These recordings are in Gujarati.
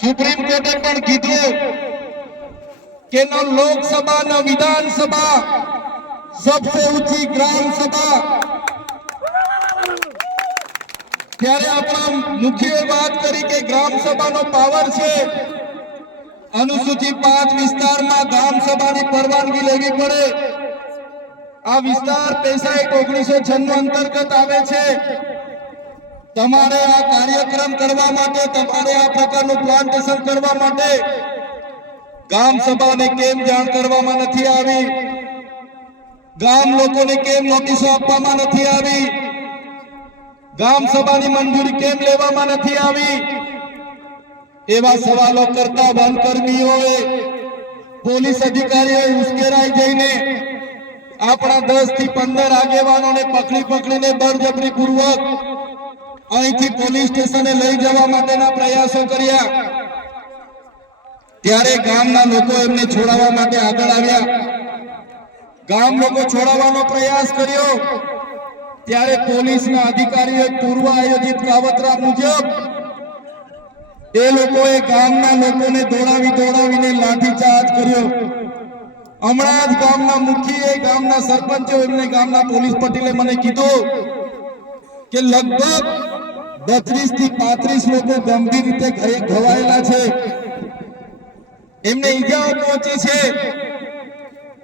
સુપ્રીમ કોર્ટે પણ કીધું કે ન લોકસભા ન વિધાનસભા सबसे ऊंची ग्राम सभा ત્યારે આપણા મુખ્ય વાત કરી કે ગ્રામ સભાનો પાવર છે અનુસૂચિત 5 વિસ્તારમાં ગ્રામ સભાની પરવાનગી લેવી પડે આ વિસ્તાર પૈસા 1996 અંતર્ગત આવે છે તમારે આ કાર્યક્રમ કરવા માટે તમારે આ પ્રકારનું પ્લાન્ટેશન કરવા માટે ગ્રામ સભાને કેમ જાણ કરવામાં નથી આવી ગામ લોકોને કેમ નોટિસો આપવામાં નથી આવી ગામ સભાની મંજૂરી કેમ લેવામાં નથી આવી એવા સવાલો કરતા વનકર્મીઓએ પોલીસ અધિકારીઓએ ઉશ્કેરાઈ જઈને આપણા 10 થી 15 આગેવાનોને પકડીને બળજબરીપૂર્વક અહીંથી પોલીસ સ્ટેશને લઈ જવા માટેના પ્રયાસો કર્યા ત્યારે ગામના લોકો એમને છોડાવવા માટે આગળ આવ્યા ગામ લોકો છોડાવવાનો પ્રયાસ કર્યો ત્યારે પોલીસના અધિકારીઓએ પૂર્વ આયોજિત કાવતરા મુજબ એ લોકોએ ગામના લોકોને દોડાવીને લાઠીચાર્જ કર્યો હમણાં જ ગામના મુખીએ ગામના સરપંચો એમને ગામના પોલીસ પટેલે મને કીધું કે લગભગ 32 થી 35 લોકો ગંભીર રીતે ઘવાયેલા છે એમને ઈજાઓ પહોંચી છે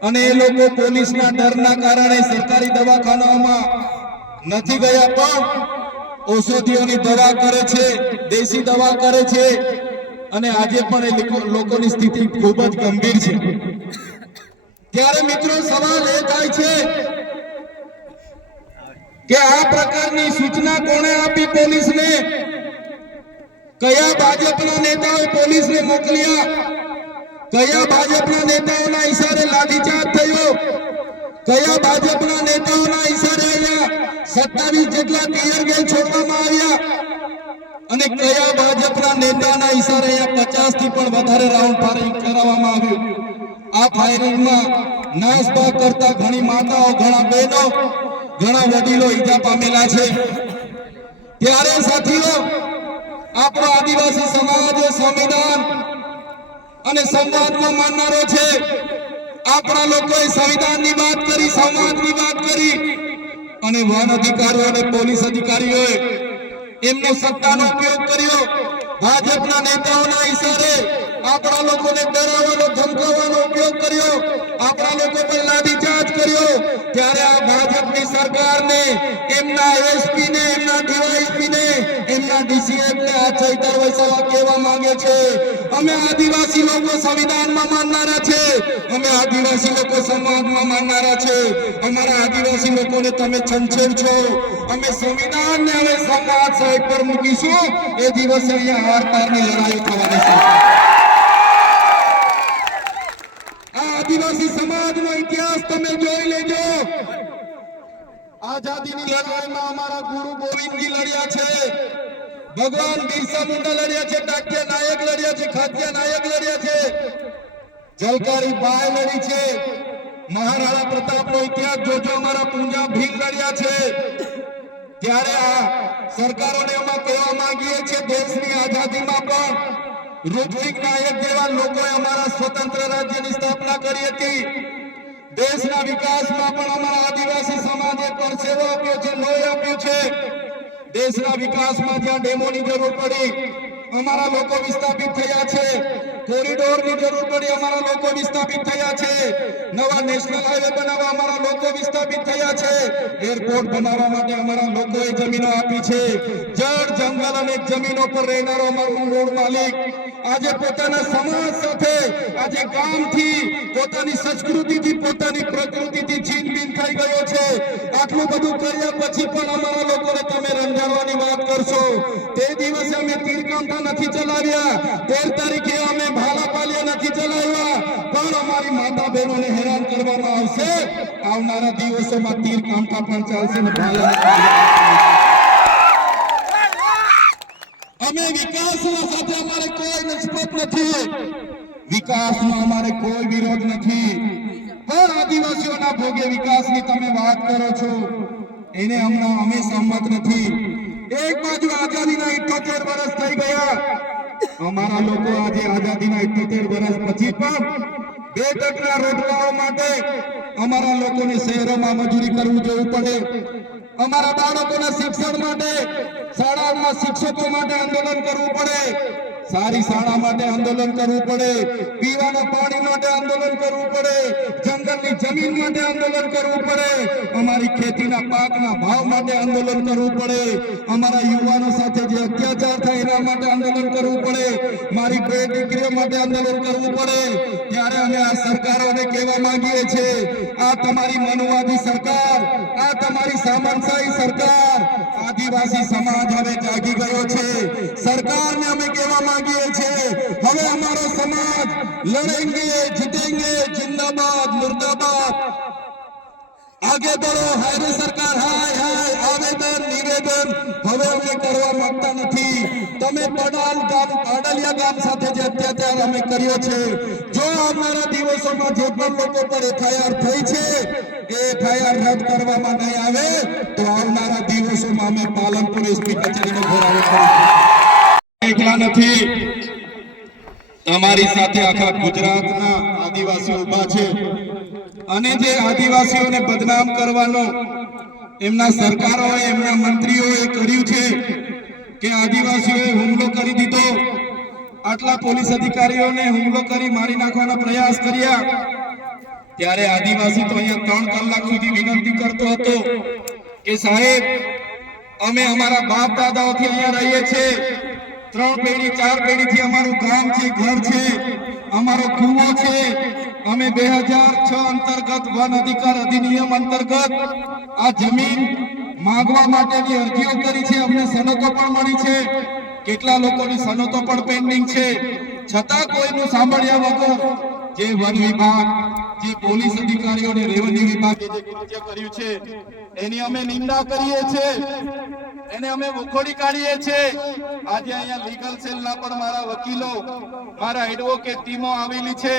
અને એ લોકો પોલીસના ડરના કારણે સરકારી દવાખાનામાં નથી ગયા પણ ઔષધિઓની દવા કરે છે દેશી દવા કરે છે અને આજે પણ એ લોકોની સ્થિતિ ખૂબ જ ગંભીર છે ત્યારે મિત્રો સવાલ એ થાય છે કે આ પ્રકારની સૂચના કોણે આપી પોલીસને કયા ભાજપના નેતાઓએ પોલીસને મોકલ્યા કયા ભાજપના નેતાઓના ઈશારે લાઠીચાર્જ થયો કયા ભાજપના નેતાઓના ઈશારે અહીંયા 27 જેટલા ટીયર ગેસ છોડવામાં આવ્યા અને કયા ભાજપના નેતાના ઈશારે અહીંયા 50 થી પણ વધારે રાઉન્ડ ફાયરિંગ કરાવવામાં આવ્યું આ ફાયરિંગમાં નાસભાગ કરતા ઘણી માતાઓ ઘણા બહેનો ઘણા વડીલો ઈજા પામેલા છે ત્યારે સાથીઓ આપણો આદિવાસી સમાજ સંવિધાન અને સંવાદમાં માનનારો છે આપણા લોકોએ સંવિધાનની વાત કરી સમાજની વાત કરી અને વન અધિકારીઓ અને પોલીસ અધિકારીઓએ એમનો સત્તાનો ઉપયોગ કર્યો ભાજપના નેતાઓના ઈશારે આપણા લોકોને ડરાવવાનો ધમકાવવાનો ઉપયોગ કર્યો આપણા લોકો પર લાઠીચાર્જ કર્યો ત્યારે આ ભાજપની સરકારને એમના એસપી ને એમના ડીવાયએસપી ને એમના ડીસીએફ ને આ ચૈતર વૈસાવા કહેવા માંગે છે અમે આદિવાસી લોકો સંવિધાનમાં માનનારા છે અમે આદિવાસી લોકો સમાજમાં માનનારા છે અમારા આદિવાસી લોકોને તમે છંછેડ છો અમે સંવિધાનને હવે સમાજ સાઈડ પર મૂકીશું એ દિવસે અહીંયા હાર પારની લડાઈ થવાની છે આદિવાસી સમાજનો ઇતિહાસ તમે જોઈ લેજો આઝાદીની લડાઈમાં અમારા ગુરુ ગોવિંદજી લડ્યા છે ભગવાન બિરસા મુંડા લડ્યા છે ટાટિયા નાયક લડ્યા છે ખાટિયા નાયક લડ્યા છે જલકારી બાઈ લડી છે મહારાણા પ્રતાપનો ઇતિહાસ જોજો અમારા પૂંજા ભીલ લડ્યા છે ત્યારે આ સરકારોને અમે કહેવા માંગીએ છીએ દેશની આઝાદીમાં પણ રૂપસિંહ નાયક જેવા લોકોએ અમારા સ્વતંત્ર રાજ્યની સ્થાપના કરી હતી દેશના વિકાસમાં પણ અમારા આદિવાસી સમાજે પરસેવો આપ્યો છે લોહી આપ્યું છે દેશના વિકાસમાં જ્યાં ડેમોની જરૂર પડી અમારા લોકો વિસ્થાપિત થયા છે કોરિડોરની જરૂર પડી અમારા લોકો વિસ્થાપિત થયા છે નવા નેશનલ હાઈવે બનાવવા અમારા લોકો વિસ્થાપિત થયા છે એરપોર્ટ બનાવવા માટે અમારા લોકોએ જમીનો આપી છે જળ જંગલ અને જમીનો પર રહેનારો અમારો મૂળ માલિક આજે પોતાના સમાજ સાથે આજે ગામથી પોતાની સંસ્કૃતિથી પોતાની પ્રકૃતિથી છીનબીન થઈ ગયો છે આટલું બધું કર્યા પછી પણ અમારા લોકોને તમે રંજાડવાની વાત કરશો તે દિવસે અમે તીરકાંઠા નથી ચલાવ્યા 13 તારીખે અમે ભાલાપાલિયા નથી ચલાવ્યા પણ અમારી માતા બહેનોને હેરાન કરવામાં આવશે આવનારા દિવસોમાં તીરકાંઠા પણ ચાલશે ને ભાલા અમે વિકાસના સાથે અમારે કોઈ નિસ્બત નથી વિકાસનો અમારે કોઈ વિરોધ નથી પણ આદિવાસીઓના ભોગે વિકાસની તમે વાત કરો છો એને અમે સંમત નથી એક બાજુ આઝાદીના 78 વર્ષ થઈ ગયા અમારા લોકો આજે આઝાદીના 78 વર્ષ પછી પણ 2% રોટલાઓ માટે અમારા લોકોને શહેરોમાં મજૂરી કરવું જવું પડે, અમારા બાળકોના શિક્ષણ માટે શાળાઓમાં શિક્ષકો માટે આંદોલન કરવું પડે, સારી શાળા માટે આંદોલન કરવું પડે, પીવાના પાણી માટે આંદોલન કરવું પડે, જંગલની જમીન માટે આંદોલન કરવું પડે, અમારી ખેતીના પાકના ભાવ માટે આંદોલન કરવું પડે, અમારા યુવાનો સાથે જે અત્યાચાર થાય એના માટે આંદોલન કરવું પડે, મારી બે દીકરીઓ માટે આંદોલન કરવું પડે. ત્યારે અમે આ સરકારોને કહેવા માંગીએ છીએ, આ તમારી મનુવાદી સરકાર, આ તમારી સામંતશાહી સરકાર, આદિવાસી સમાજ હવે જાગી ગયો છે. સરકારને અમે કહેવા માંગીએ છીએ, હવે અમારો સમાજ લડેંગે જીतेंगे, जिंदाबाद मुर्दाबाद, आगे बढ़ो. हाय सरकार, हाय हाय, आवेदन निवेदन હવે અમે કરવા માંગતા નથી. તમે પાડલિયા ગામ સાથે જે અત્યાચાર અમે કર્યો છે, જો આવનારા દિવસોમાં જે પણ લોકો પર એફઆઈઆર થઈ છે એ એફઆઈઆર રદ કરવામાં નહીં આવે તો આવનારા દિવસોમાં અમે પાલનપુર એસપી કચેરીનો ઘેરાવો કરીશું. એકલા નથી, તમારી સાથે આખા ગુજરાતના આદિવાસીઓ ઊભા છે અને જે આદિવાસીઓને બદનામ કરવાનો એમના સરકારોએ, એમના મંત્રીઓએ કર્યું છે કે આદિવાસીઓએ હુમલો કરી દીધો, આટલા પોલીસ અધિકારીઓને હુમલો કરી મારી નાખવાના પ્રયાસ કર્યા, ત્યારે આદિવાસી તો અહીંયા 3 કલાક સુધી વિનંતી કરતો હતો કે સાહેબ, અમે અમારા બાપ દાદાઓથી અહીંયા રહીએ છીએ, 3 પેઢી 4 પેઢીથી અમારું ગામ છે, ઘર છે, અમારો કૂવો છે, અમે 2006 અંતર્ગત વન અધિકાર અધિનિયમ અંતર્ગત આ જમીન માંગવા માટેની અરજીઓ કરી છે, અમને સનતો પણ મળી છે, કેટલા લોકોની સનતો પણ પેન્ડિંગ છે, છતાં કોઈનું સાંભળ્યા વગર જે વન વિભાગ, જે પોલીસ અધિકારીઓ અને રેવન્યુ વિભાગે જે કૃત્ય કર્યું છે એની અમે નિંદા કરીએ છીએ, એને અમે વખોડી કાઢીએ છીએ. આજે અહીંયા લીગલ સેલના પણ મારા વકીલો, મારા એડવોકેટ ટીમો આવેલી છે.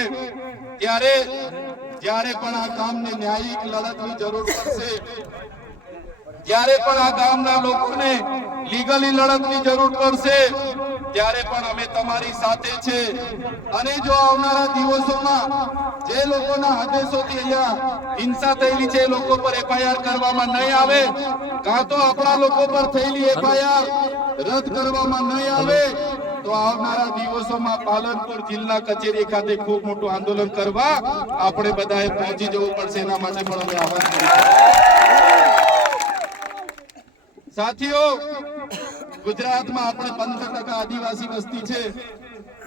જ્યારે પણ આ ગામને ન્યાયિક લડતની જરૂર પડશે, જ્યારે પણ આ ગામના લોકોને લીગલી લડતની જરૂર પડશે, ત્યારે પણ અમે તમારી સાથે છે. અને જો આવનારા દિવસોમાં જે લોકોના આદેશોથી અહીંયા હિંસા થયેલી છે એ લોકો પર એફઆઈઆર કરવામાં નહીં આવે, કાં તો આપણા લોકો પર થયેલી એફઆઈઆર રદ કરવામાં નહીં આવે, તો આવનારા દિવસોમાં પાલનપુર જિલ્લા કચેરી ખાતે ખૂબ મોટું આંદોલન કરવા આપણે બધાએ પહોંચી જવું પડશે. એના માટે પણ અમે આહવાન કરીશું. સાથીઓ, ગુજરાતમાં આપણે 15% આદિવાસી વસ્તી છે,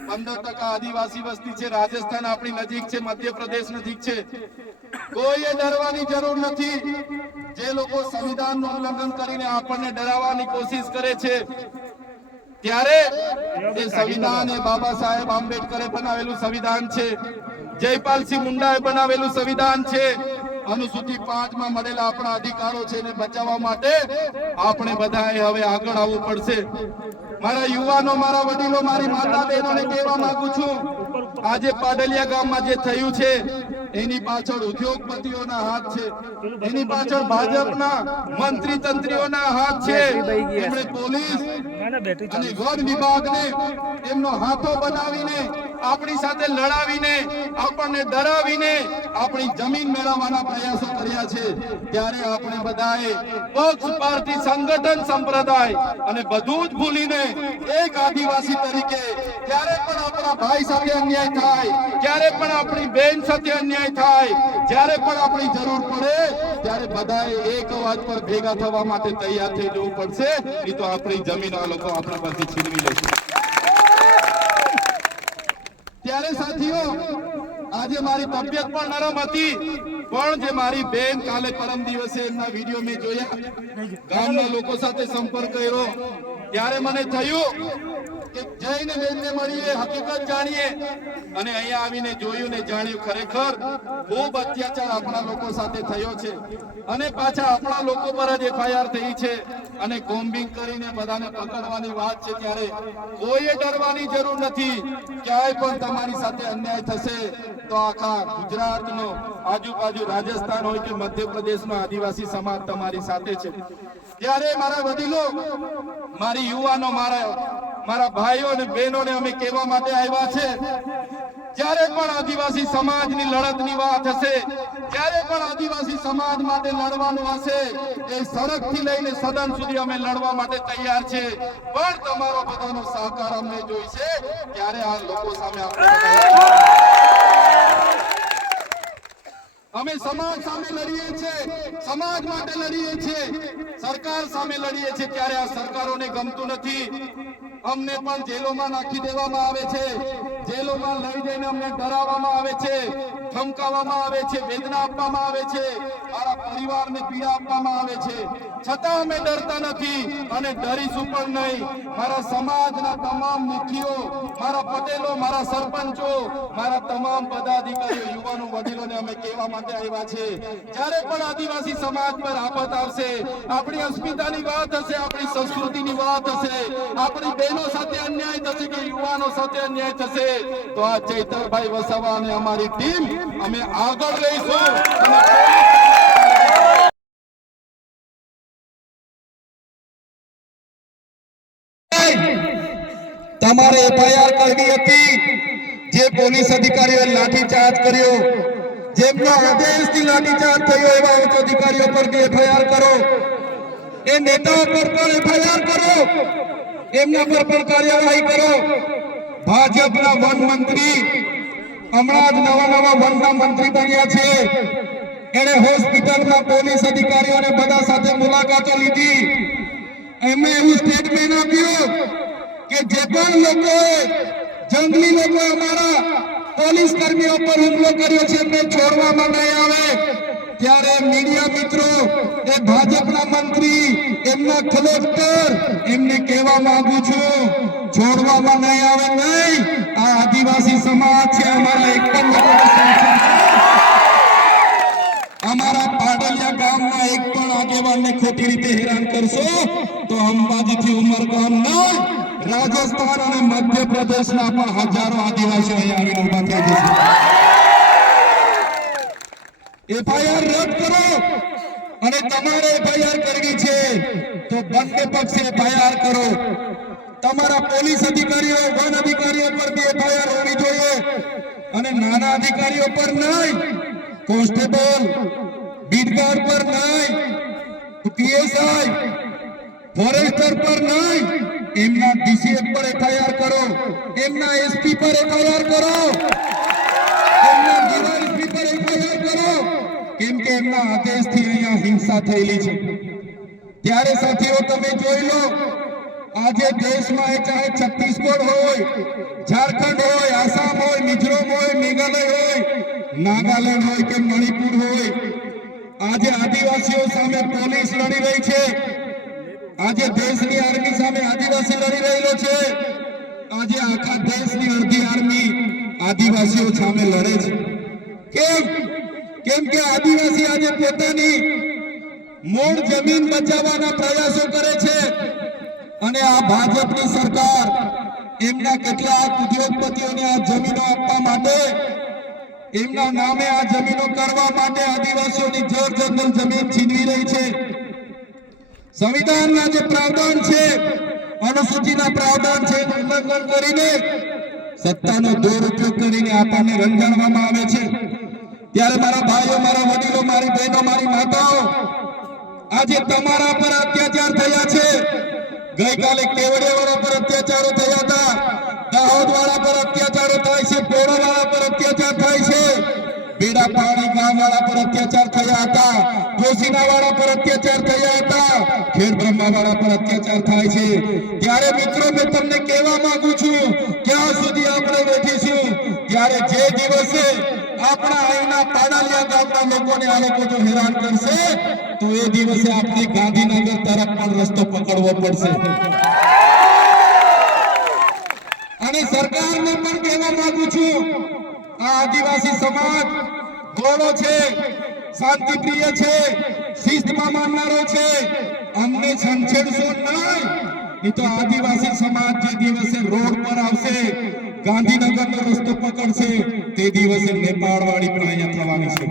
15% આદિવાસી વસ્તી છે. રાજસ્થાન આપણી નજીક છે, મધ્યપ્રદેશ નજીક છે. કોઈએ ડરવાની જરૂર નથી. જે લોકો સંવિધાનનું ઉલ્લંઘન કરીને આપણને ડરાવવાની કોશિશ કરે છે, ત્યારે એ સંવિધાન એ બાબા સાહેબ આંબેડકરે બનાવેલું સંવિધાન છે, જયપાલસિંહ મુંડાએ બનાવેલું સંવિધાન છે. અનુસૂચિ 5 માં મળેલા આપણા અધિકારો છે એને બચાવવા માટે આપણે બધાએ હવે આગળ આવવું પડશે. મારા યુવાનો, મારા વડીલો, મારી માતા બહેનોને કહેવા માંગુ છું, આજે પાડલિયા ગામમાં જે થયું છે એની પાછળ ઉદ્યોગપતિઓના હાથ છે, એની પાછળ ભાજપના મંત્રી તંત્રીઓના હાથ છે. એમણે પોલીસ અને વન વિભાગને એમનો હાથો બનાવીને આપણી સાથે લડાવીને, આપણને ડરાવીને આપણી જમીન મેળવવાના પ્રયાસો કર્યા છે. ત્યારે આપણે બધાએ પક્ષ, પાર્ટી, સંગઠન, સંપ્રદાય અને બધું જ ભૂલીને એક આદિવાસી તરીકે જ્યારે પણ આપણા ભાઈ સાથે અન્યાય થાય, જ્યારે પણ આપણી બેન સાથે અન્યાય થાય, જ્યારે પણ આપણી જરૂર પડે ત્યારે બધાએ એક અવાજ પર ભેગા થવા માટે તૈયાર થઈ જવું પડશે, નહીં તો આપણી જમીન આ લોકો આપણા પરથી છીનવી લેશે. ત્યારે સાથીઓ, આજે મારી તબિયત પણ નરમ હતી, પણ જે મારી બેન કાલે પરમ દિવસે એમના વિડીયો મેં જોયા, ગામના લોકો સાથે સંપર્ક કર્યો, ત્યારે મને થયું કે જઈને બેનને મળીએ, હકીકત જાણીએ. અને અહીંયા આવીને જોયું ને જાણ્યું, ખરેખર ખૂબ અત્યાચાર આપણા લોકો સાથે થયો છે. અને પાછા આપણા લોકો પર જ એફઆઈઆર થઈ છે અને કોમ્બિંગ કરીને બધાને પકડવાની વાત છે. ત્યારે કોઈએ ડરવાની જરૂર નથી. ક્યાંય પણ તમારી સાથે અન્યાય થશે તો આખા ગુજરાતનો, આજુબાજુ રાજસ્થાન હોય કે મધ્યપ્રદેશનો આદિવાસી સમાજ તમારી સાથે છે. ત્યારે મારા વડીલો, મારી યુવાનો, મારા ભાઈઓ અને બહેનોને અમે કહેવા માટે આવ્યા છે, જ્યારે પણ આદિવાસી સમાજની લડતની વાત હશે, જ્યારે પણ આદિવાસી સમાજ માટે લડવાનું હશે, એ સડકથી લઈને સદન સુધી અમે લડવા માટે તૈયાર છે, પણ તમારો બધાનો સહકાર અમને જોઈશે, ત્યારે આ લોકો સામે અમે સમાજ સામે લડીએ છીએ, સમાજ માટે લડીએ છીએ, સરકાર સામે લડીએ છીએ, ત્યારે આ સરકારોને ગમતું નથી. અમને પણ જેલોમાં નાખી દેવામાં આવે છે, જેલોમાં લઈ જઈને અમને ડરાવવામાં આવે છે, ધમકાવવામાં આવે છે, વેદના આપવામાં આવે છે, મારા પરિવારને પીડા આપવામાં આવે છે, છતાં અમે ડરતા નથી અને ડરીશું પણ નહીં. મારા સમાજના તમામ મુખીઓ, મારા પટેલો, મારા સરપંચો, મારા તમામ પદાધિકારીઓ, યુવાનો, વડીલોને અમે કહેવા માટે આવ્યા છે, જ્યારે પણ આદિવાસી સમાજ પર આફત આવશે, આપણી અસ્મિતાની વાત હશે, આપણી સંસ્કૃતિની વાત હશે, આપણી બહેનો સાથે અન્યાય થશે કે યુવાનો સાથે અન્યાય થશે, તો આ ચૈતરભાઈ વસાવા અને અમારી ટીમ અમે આગળ લઈશું. તમારે એફઆઈઆર કરવી હતી, જે પોલીસ અધિકારીઓએ લાઠીચાર્જ કર્યો, જેમનો આદેશથી લાઠીચાર્જ થયો, એવા ઉચ્ચ અધિકારીઓ પર એફઆઈઆર કરો, એ નેતાઓ પર પણ એફઆઈઆર કરો, એમના પર પણ કાર્યવાહી કરો. ભાજપના વન મંત્રી હમણાં જ નવા વનના મંત્રી બન્યા છે, એને હોસ્પિટલમાં પોલીસ અધિકારીઓને બધા સાથે મુલાકાતો લીધી, એમને એવું સ્ટેટમેન્ટ આપ્યું કે જે પણ લોકોએ જંગલી લોકો અમારા પોલીસ કર્મીઓ પર હુમલો કર્યો છે એમને છોડવામાં નહીં આવે. ત્યારે મીડિયા મિત્રો, એ ભાજપના મંત્રી, એમના કલેક્ટર, એમને કહેવા માંગુ છું, છોડવામાં નહીં આવે. નહીં, આ આદિવાસી સમાજ છે, અમારા એક પણ અમારા પાડલિયા ગામના એક પણ આગેવાનને ખોટી રીતે હેરાન કરશો તો અંબાજીથી ઉમરગામ નહીં, રાજસ્થાન અને મધ્યપ્રદેશના પણ હજારો આદિવાસીઓ અહીંયા આવીને ઉભા થઈ જશે. એફઆઈઆર રદ કરો, અને તમારે એફઆઈઆર કરવી છે તો બંને પક્ષે એફઆઈઆર કરો. તમારા પોલીસ અધિકારીઓ, વન અધિકારીઓ પર બી એફઆઈઆર હોવી જોઈએ, અને નાના અધિકારીઓ પર નહીં, કોન્સ્ટેબલ, બીટગાર્ડ પર નહીં, પીએસઆઈ, ફોરેસ્ટર પર નહીં, એમના ડીસીએફ પર એફઆઈઆર કરો, એમના એસપી પર એફઆઈઆર કરો, એમના ડીવાયએસપી પર એફઆઈઆર કરો, કેમ કે એમના આદેશથી અહીંયા હિંસા થયેલી છે. ત્યારે સાથીઓ તમે જોઈ લો, આજે દેશમાં એ ચાહે છત્તીસગઢ હોય, ઝારખંડ હોય, આસામ હોય, મિઝોરમ હોય, મેઘાલય હોય, નાગાલેન્ડ હોય કે મણિપુર હોય, આજે આદિવાસીઓ સામે પોલીસ લડી રહી છે, આજે દેશની આર્મી સામે આદિવાસી લડી રહેલો છે, આજે આખા દેશની અડધી આર્મી આદિવાસીઓ સામે લડે છે. કેમ કે આદિવાસી આજે પોતાની મૂળ જમીન બચાવવાના પ્રયાસો કરે છે, અને આ ભાજપની સરકાર એમના કેટલાક ઉદ્યોગપતિઓને આ જમીનો આપવા માટે, એમના નામે આ જમીનો કરવા માટે આદિવાસીઓની જળ જંગલ જમીન છીનવી રહી છે. સંવિધાનના જે પ્રાવધાન છે, અનુસૂચિના પ્રાવધાન છે, ઉલ્લંઘન કરીને સત્તાનો દુરુપયોગ કરીને આપણને રંજાડવામાં આવે છે. ત્યારે મારા ભાઈઓ, મારા વડીલો, મારી બહેનો, મારી માતાઓ, આજે તમારા પર અત્યાચાર થયા છે. ગઈકાલે કેવડિયાવાળા પર અત્યાચારો થયા હતા, દાહોદવાળા પર અત્યાચારો થાય છે, પોળાવાળા પર અત્યાચાર થાય છે, બેડા પાણી ગામવાળા પર અત્યાચાર થયા હતા, જોશીનાવાળા પર અત્યાચાર થયા હતા, ખેડ બ્રહ્માવાળા પર અત્યાચાર થાય છે. ત્યારે મિત્રો મેં તમને કહેવા માંગુ છું, ક્યાં સુધી આપણે બેઠીશું? ત્યારે જે દિવસે આપણા અહીંના પાડાલિયા ગામના લોકોને આ લોકો જો હેરાન કરશે તો એ દિવસે આપણે ગાંધીનગર તરફ પણ રસ્તો પકડવો પડશે. અને સરકારને પણ કહેવા માંગુ છું, આ આદિવાસી સમાજ ગોળો છે, શાંતિપ્રિય છે, શિસ્તમાં માનનારો છે, અમને છંછેડશો નહીં, એ તો આદિવાસી સમાજ જે દિવસે રોડ પર આવશે, ગાંધીનગરનો રસ્તો પકડશે, તે દિવસે નેપાળ વાળી પણ અહીંયા થવાની છે.